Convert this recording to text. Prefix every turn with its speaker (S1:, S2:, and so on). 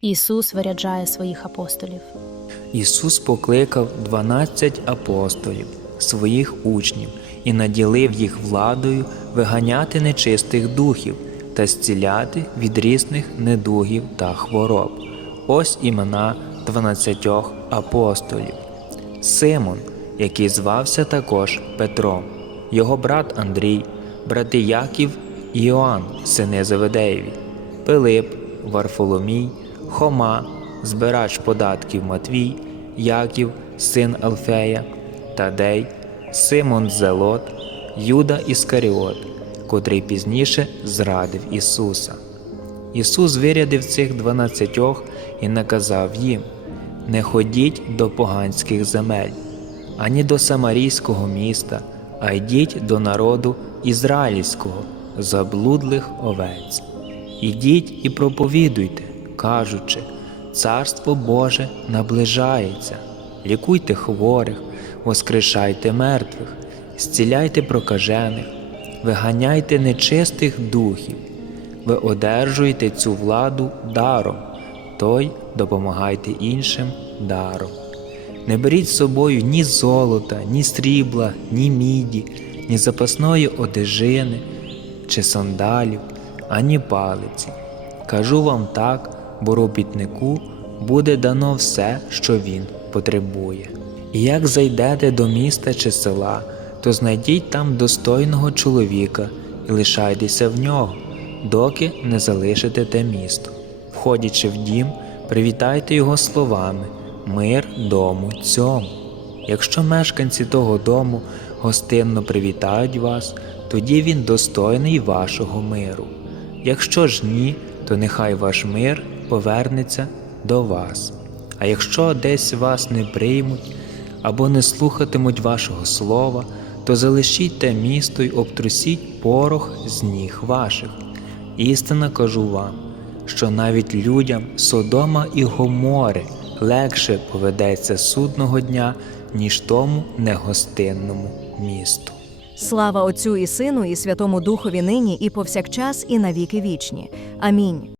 S1: Ісус виряджає своїх апостолів.
S2: Ісус покликав 12 апостолів, своїх учнів, і наділив їх владою виганяти нечистих духів та зціляти від різних недугів та хвороб. Ось імена 12 апостолів. Симон, який звався також Петром, його брат Андрій, брати Яків і Іоанн, сини Заведеєві, Пилип, Варфоломій, Хома, збирач податків Матвій, Яків, син Алфея, Тадей, Симон Зелот, Юда Іскаріот, котрий пізніше зрадив Ісуса. Ісус вирядив цих дванадцятьох і наказав їм: не ходіть до поганських земель, ані до самарійського міста, а йдіть до народу ізраїльського, заблудлих овець. Ідіть і проповідуйте, кажучи, Царство Боже наближається, лікуйте хворих, воскрешайте мертвих, зціляйте прокажених, виганяйте нечистих духів. Ви одержуєте цю владу даром, той допомагайте іншим даром. Не беріть з собою ні золота, ні срібла, ні міді, ні запасної одежини чи сандалів, ані палиці. Кажу вам так, бо робітнику буде дано все, що він потребує. І як зайдете до міста чи села, то знайдіть там достойного чоловіка і лишайтеся в нього, доки не залишите те місто. Входячи в дім, привітайте його словами Мир дому цьому. Якщо мешканці того дому гостинно привітають вас, тоді він достойний вашого миру. Якщо ж ні, то нехай ваш мир повернеться до вас. А якщо десь вас не приймуть або не слухатимуть вашого слова, то залишіть те місто й обтрусіть порох з ніг ваших. Істинно кажу вам, що навіть людям Содома і Гомори легше поведеться судного дня, ніж тому негостинному місту.
S3: Слава Отцю і Сину, і Святому Духові нині, і повсякчас, і навіки вічні. Амінь.